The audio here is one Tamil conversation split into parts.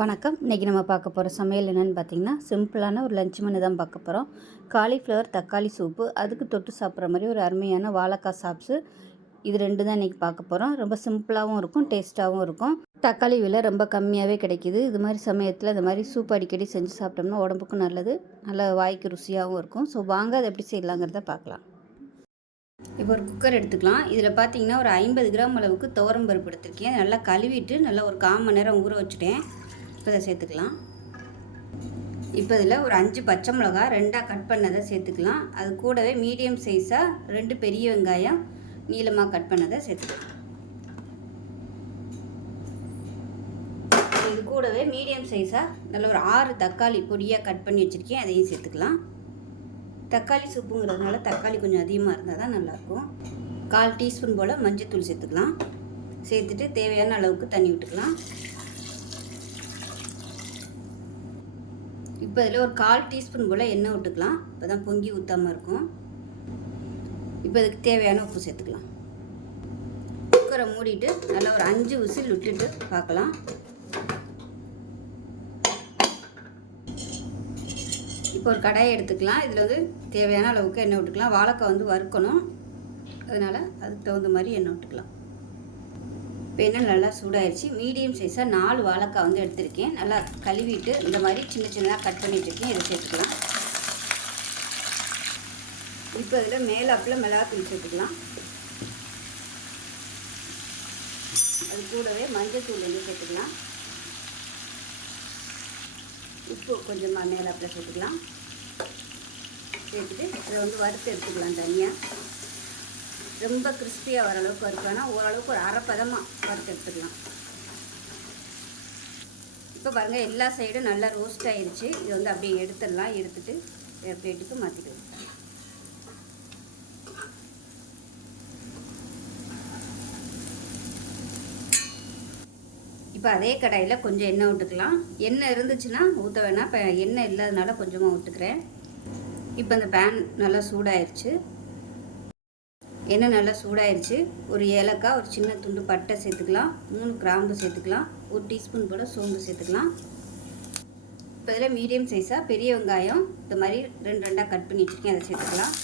வணக்கம். இன்றைக்கி நம்ம பார்க்க போகிற சமையல் என்னென்னு பார்த்தீங்கன்னா சிம்பிளான ஒரு லஞ்ச் மெனு தான் பார்க்க போகிறோம் காலிஃப்ளவர் தக்காளி சூப்பு அதுக்கு தொட்டு சாப்பிட்ற மாதிரி ஒரு அருமையான வாழைக்காய் சாப்ஸு. இது ரெண்டு தான் இன்றைக்கி பார்க்க போகிறோம் ரொம்ப சிம்பிளாகவும் இருக்கும் டேஸ்ட்டாகவும் இருக்கும். தக்காளி விலை ரொம்ப கம்மியாகவே கிடைக்கிது. இது மாதிரி சமயத்தில் இந்த மாதிரி சூப் அடிக்கடி செஞ்சு சாப்பிட்டோம்னா உடம்புக்கும் நல்லது. நல்ல வாய்க்கு ருசியாகவும் இருக்கும். ஸோ வாங்க அதை எப்படி செய்யலாங்கிறத பார்க்கலாம். இப்போ ஒரு குக்கர் எடுத்துக்கலாம். இதில் பார்த்தீங்கன்னா ஒரு ஐம்பது கிராம் அளவுக்கு துவரம் பருப்பு எடுத்துருக்கேன். நல்லா கழுவிட்டு நல்லா ஒரு கால் மணி நேரம் ஊற வச்சுட்டேன். இப்போ இதை சேர்த்துக்கலாம். இப்போ இதில் ஒரு அஞ்சு பச்சை மிளகா ரெண்டாக கட் பண்ணதை சேர்த்துக்கலாம். அது கூடவே மீடியம் சைஸாக ரெண்டு பெரிய வெங்காயம் நீளமாக கட் பண்ணதை சேர்த்துக்கலாம். இது கூடவே மீடியம் சைஸாக நல்ல ஒரு ஆறு தக்காளி பொடியாக கட் பண்ணி வச்சுருக்கேன். அதையும் சேர்த்துக்கலாம். தக்காளி சூப்புங்கிறதுனால தக்காளி கொஞ்சம் அதிகமாக இருந்தால் தான் நல்லாயிருக்கும். கால் டீஸ்பூன் போல் மஞ்சள் தூள் சேர்த்துக்கலாம். சேர்த்துட்டு தேவையான அளவுக்கு தண்ணி விட்டுக்கலாம். இப்போ இதில் ஒரு கால் டீஸ்பூன் போல் எண்ணெய் விட்டுக்கலாம். இப்போ தான் பொங்கி ஊற்றாமல் இருக்கும். இப்போ இதுக்கு தேவையான உப்பு சேர்த்துக்கலாம். குக்கரை மூடிட்டு நல்லா ஒரு அஞ்சு விசில் விட்டுட்டு பார்க்கலாம். இப்போ ஒரு கடாயை எடுத்துக்கலாம். இதில் வந்து தேவையான அளவுக்கு எண்ணெய் விட்டுக்கலாம். வாழைக்காய் வந்து வறுக்கணும். அதனால் அதுக்கு தகுந்த மாதிரி எண்ணெய் விட்டுக்கலாம். இப்போ எண்ணெய் நல்லா சூடாயிருச்சு. மீடியம் சைஸாக நாலு வாழைக்காய் வந்து எடுத்திருக்கேன். நல்லா கழுவிட்டு இந்த மாதிரி சின்ன சின்னதாக கட் பண்ணி வச்சுருக்கேன் இதை சேர்த்துக்கலாம். இப்போ இதில் மேலாப்பில் மிளகாத்தூள் சேர்த்துக்கலாம். அது கூடவே மஞ்சத்தூள் வந்து சேர்த்துக்கலாம். உப்பு கொஞ்சமாக மேலாப்பில் சேர்த்துக்கலாம். சேர்த்துட்டு இதில் வந்து வறுத்து எடுத்துக்கலாம் தனியாக ரொம்ப கிறிஸ்பியாக வர அளவுக்கு வேணாம் ஓரளவுக்கு ஒரு அரை பதமாக வறுத்து எடுத்துக்கலாம். இப்போ பாருங்கள் எல்லா சைடும் நல்லா ரோஸ்ட் ஆயிடுச்சு இது வந்து அப்படியே எடுத்துடலாம். எடுத்துட்டு வேறு பிளேட்டுக்கு மாற்றிக்கலாம் இப்போ அதே கடாயில் கொஞ்சம் எண்ணெய் விட்டுக்கலாம் எண்ணெய் இருந்துச்சுன்னா ஊற்ற வேணாம். இப்போ எண்ணெய் இல்லாதனால கொஞ்சமாக விட்டுக்கிறேன் இப்போ அந்த பேன் நல்லா சூடாயிருச்சு. எண்ணெய் நல்லா சூடாயிருச்சு. ஒரு ஏலக்காய் ஒரு சின்ன துண்டு பட்டை சேர்த்துக்கலாம். மூணு கிராம்பு சேர்த்துக்கலாம். ஒரு டீஸ்பூன் போல் சோம்பு சேர்த்துக்கலாம். இப்போ இதில் மீடியம் சைஸாக பெரிய வெங்காயம் இந்த மாதிரி ரெண்டு ரெண்டாக கட் பண்ணி வச்சுருக்கேன். அதை சேர்த்துக்கலாம்.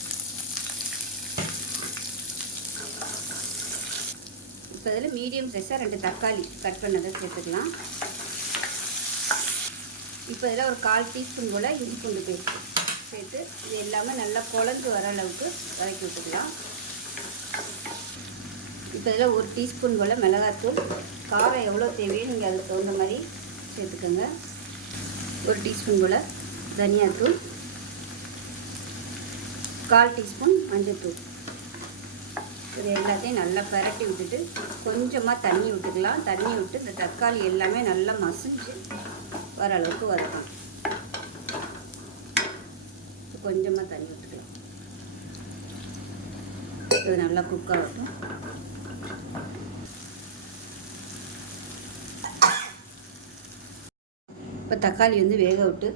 இப்போ இதில் மீடியம் சைஸாக ரெண்டு தக்காளி கட் பண்ணதை சேர்த்துக்கலாம். இப்போ இதில் ஒரு கால் டீஸ்பூன் போல் இஞ்சி பூண்டு பேஸ்ட் சேர்த்து இது எல்லாமே நல்லா குழஞ்சு வர அளவுக்கு வதக்கி விட்டுக்கலாம். இப்போ இதில் ஒரு டீஸ்பூன் போல் மிளகாத்தூள் காரம் எவ்வளோ தேவையோ நீங்கள் அதுக்கு தகுந்த மாதிரி சேர்த்துக்கோங்க. ஒரு டீஸ்பூன் போல் தனியாத்தூள் கால் டீஸ்பூன் மஞ்சள்தூள் இது எல்லாத்தையும் நல்லா பரட்டி விட்டுட்டு கொஞ்சமாக தண்ணி விட்டுக்கலாம். தண்ணி விட்டு இந்த தக்காளி எல்லாமே நல்லா மசிஞ்சு வர அளவுக்கு வதக்கலாம் கொஞ்சமாக தண்ணி விட்டுக்கலாம். இது நல்லா குக் ஆகட்டும். இப்போ தக்காளி வந்து வேக விட்டு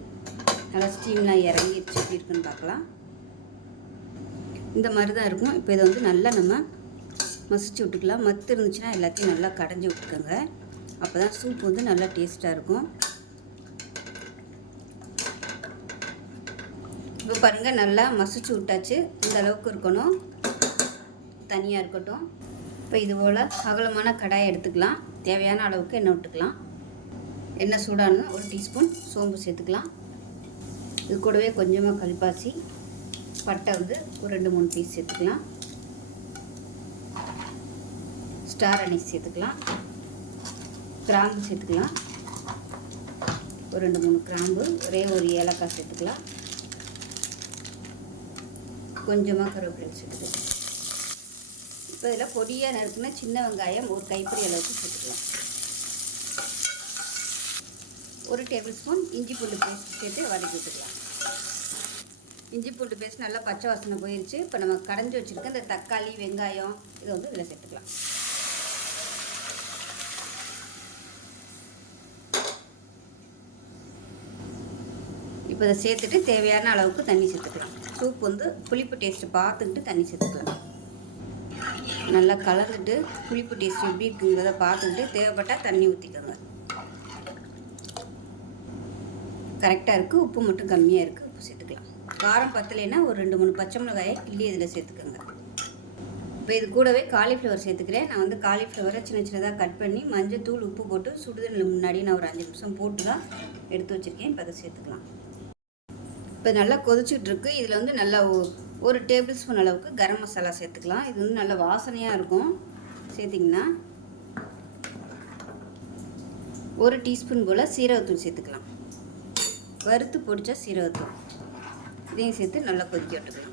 நல்லா ஸ்டீம்லாம் இறங்கிடுச்சு எப்படி இருக்குன்னு பார்க்கலாம். இந்த மாதிரி தான் இருக்கும். இப்போ இதை வந்து நல்லா நம்ம மசிச்சு விட்டுக்கலாம். மத்து இருந்துச்சுன்னா எல்லாத்தையும் நல்லா கடைஞ்சி விட்டுக்கோங்க. அப்போ தான் சூப் வந்து நல்லா டேஸ்ட்டாக இருக்கும். இப்போ பாருங்கள் நல்லா மசிச்சு விட்டாச்சு. இந்த அளவுக்கு இருக்கணும். தனியாக இருக்கட்டும். இப்போ இது போல் அகலமான கடாயை எடுத்துக்கலாம். தேவையான அளவுக்கு எண்ணெய் விட்டுக்கலாம். எண்ணெய் சூடானது ஒரு டீஸ்பூன் சோம்பு சேர்த்துக்கலாம். இது கூடவே கொஞ்சமாக கல்பாசி பட்டை வந்து ஒரு ரெண்டு மூணு பீஸ் சேர்த்துக்கலாம். ஸ்டார் அனிஸ் சேர்த்துக்கலாம். கிராம்பு சேர்த்துக்கலாம். ஒரு ரெண்டு மூணு கிராம்பு ஒரே ஒரு ஏலக்காய் சேர்த்துக்கலாம். கொஞ்சமாக கருவேப்பிலை சேர்த்துக்கலாம். இப்போ இதில் பொடியாக நறுக்குன்னா சின்ன வெங்காயம் ஒரு கைப்பிடி அளவுக்கு சேர்த்துக்கலாம். ஒரு டேபிள் ஸ்பூன் இஞ்சி பூண்டு பேஸ்ட் சேர்த்து வதக்கி விட்டுக்கலாம். இஞ்சி பூண்டு பேஸ்ட் நல்லா பச்சை வாசனை போயிருச்சு. இப்போ நம்ம கடைஞ்சி வச்சுருக்க இந்த தக்காளி வெங்காயம் இதை வந்து இதில் சேர்த்துக்கலாம். இப்போ இதை சேர்த்துட்டு தேவையான அளவுக்கு தண்ணி சேர்த்துக்கலாம். சூப் வந்து புளிப்பு டேஸ்ட்டு பார்த்துக்கிட்டு தண்ணி சேர்த்துக்கலாம். நல்லா கலந்துட்டு புளிப்பு டேஸ்ட் எப்படி இருக்குங்கிறத பார்த்துக்கிட்டு தேவைப்பட்டால் தண்ணி ஊற்றிக்கோங்க கரெக்டாக இருக்குது உப்பு மட்டும் கம்மியாக இருக்குது உப்பு சேர்த்துக்கலாம். காரம் பத்தலைன்னா ஒரு ரெண்டு மூணு பச்சை மிளகாயை கிள்ளி இதில் சேர்த்துக்கோங்க. இப்போ இது கூடவே காலிஃப்ளவர் சேர்த்துக்கிறேன். நான் வந்து காலிஃப்ளவரை சின்ன சின்னதாக கட் பண்ணி மஞ்சள் தூள் உப்பு போட்டு சுடுதண்ணில் முன்னாடி நான் ஒரு அஞ்சு நிமிஷம் போட்டு தான் எடுத்து வச்சுருக்கேன். இப்போ அதை சேர்த்துக்கலாம். இப்போ நல்லா கொதிச்சுட்ருக்கு இதில் வந்து நல்லா ஒரு டேபிள் ஸ்பூன் அளவுக்கு கரம் மசாலா சேர்த்துக்கலாம். இது வந்து நல்ல வாசனையாக இருக்கும். சேர்த்திங்கன்னா ஒரு டீஸ்பூன் போல் சீரகத்தூள் சேர்த்துக்கலாம். வறுத்து பொடிச்ச சீரகத்தூள். இதையும் சேர்த்து நல்லா கொதிக்க விட்டுக்கலாம்.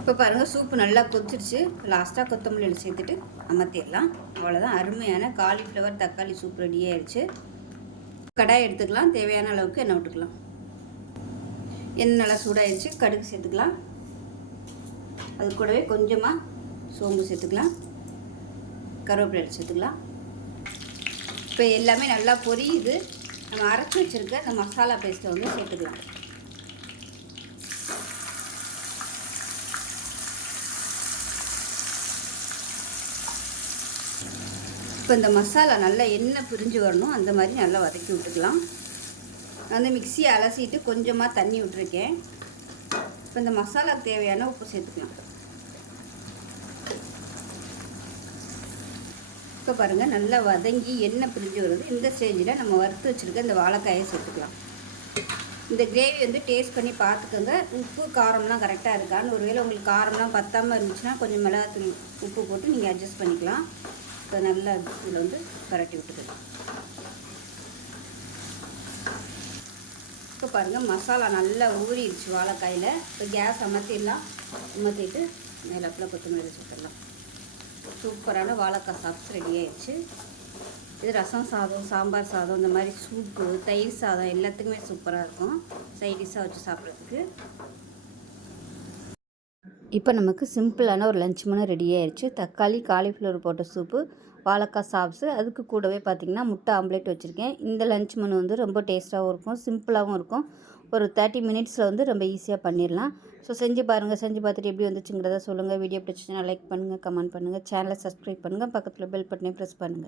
இப்போ பாருங்கள் சூப்பு நல்லா கொதிச்சிருச்சு. லாஸ்ட்டாக கொத்தமல்லி சேர்த்துட்டு அமர்த்திடலாம். அவ்வளோதான் அருமையான காலிஃப்ளவர் தக்காளி சூப் ரெடி ஆயிடுச்சு. கடாய் எடுத்துக்கலாம். தேவையான அளவுக்கு எண்ணெய் விட்டுக்கலாம். எண்ணெய் நல்லா சூடாயிடுச்சு கடுகு சேர்த்துக்கலாம். அது கூடவே கொஞ்சமாக சோம்பு சேர்த்துக்கலாம். கருவேப்பிலை சேர்த்துக்கலாம். இப்போ எல்லாமே நல்லா பொரியுது. நம்ம அரைச்சி வச்சுருக்க அந்த மசாலா பேஸ்ட்டை வந்து சேர்த்துக்கலாம். இப்போ இந்த மசாலா நல்லா எண்ணெய் பிரிஞ்சு வரணும். அந்த மாதிரி நல்லா வதக்கி விட்டுக்கலாம். நான் வந்து மிக்சியை அலசிட்டு கொஞ்சமாக தண்ணி விட்டுருக்கேன். இப்போ இந்த மசாலா தேவையான உப்பு சேர்த்துக்கலாம். இப்போ பாருங்கள் நல்லா வதங்கி எண்ணெய் பிரிஞ்சு வருது. இந்த ஸ்டேஜில் நம்ம வறுத்து வச்சுருக்க இந்த வாழைக்காயை சேர்த்துக்கலாம். இந்த கிரேவி வந்து டேஸ்ட் பண்ணி பார்த்துக்கோங்க. உப்பு காரம்லாம் கரெக்டாக இருக்கான்னு. ஒருவேளை உங்களுக்கு காரம்லாம் பத்தாமல் இருந்துச்சுன்னா கொஞ்சம் மிளகாத்தூள் உப்பு போட்டு நீங்கள் அட்ஜஸ்ட் பண்ணிக்கலாம். இப்போ நல்லா இதில் வந்து பரட்டி விட்டுக்கலாம். பாருங்கள் மசாலா நல்லா ஊறிடுச்சு வாழைக்காயில். இப்போ கேஸ் அமர்த்திடலாம். அமர்த்திட்டு நிலப்பில் கொத்தமல்லி சுத்தரலாம் சூப்பரான வாழைக்காய் சாப்ஸ் ரெடி ஆயிடுச்சு. இது ரசம் சாதம் சாம்பார் சாதம் இந்த மாதிரி சூப்பு தயிர் சாதம் எல்லாத்துக்குமே சூப்பராக இருக்கும். சைடிஷாக வச்சு சாப்பிட்றதுக்கு. இப்போ நமக்கு சிம்பிளான ஒரு லஞ்ச் மெனு ரெடி ஆயிடுச்சு. தக்காளி காலிஃப்ளவர் போட்ட சூப்பு பாலக்காய் சாப்ஸு அதுக்கு கூடவே பார்த்திங்கன்னா முட்டை ஆம்லேட் வச்சுருக்கேன். இந்த லஞ்ச் மெனு வந்து ரொம்ப டேஸ்ட்டாகவும் இருக்கும் சிம்பிளாகவும் இருக்கும். ஒரு தேர்ட்டி மினிட்ஸில் வந்து ரொம்ப ஈஸியாக பண்ணிடலாம் ஸோ செஞ்சு பாருங்கள் செஞ்சு பார்த்துட்டு எப்படி வந்துச்சுங்கிறத சொல்லுங்கள் வீடியோ பிடிச்சிச்சுன்னா லைக் பண்ணுங்கள் கமெண்ட் பண்ணுங்கள் சேனலை சப்ஸ்கிரைப் பண்ணுங்கள் பக்கத்தில் பெல் பட்டனையும் ப்ரெஸ் பண்ணுங்கள்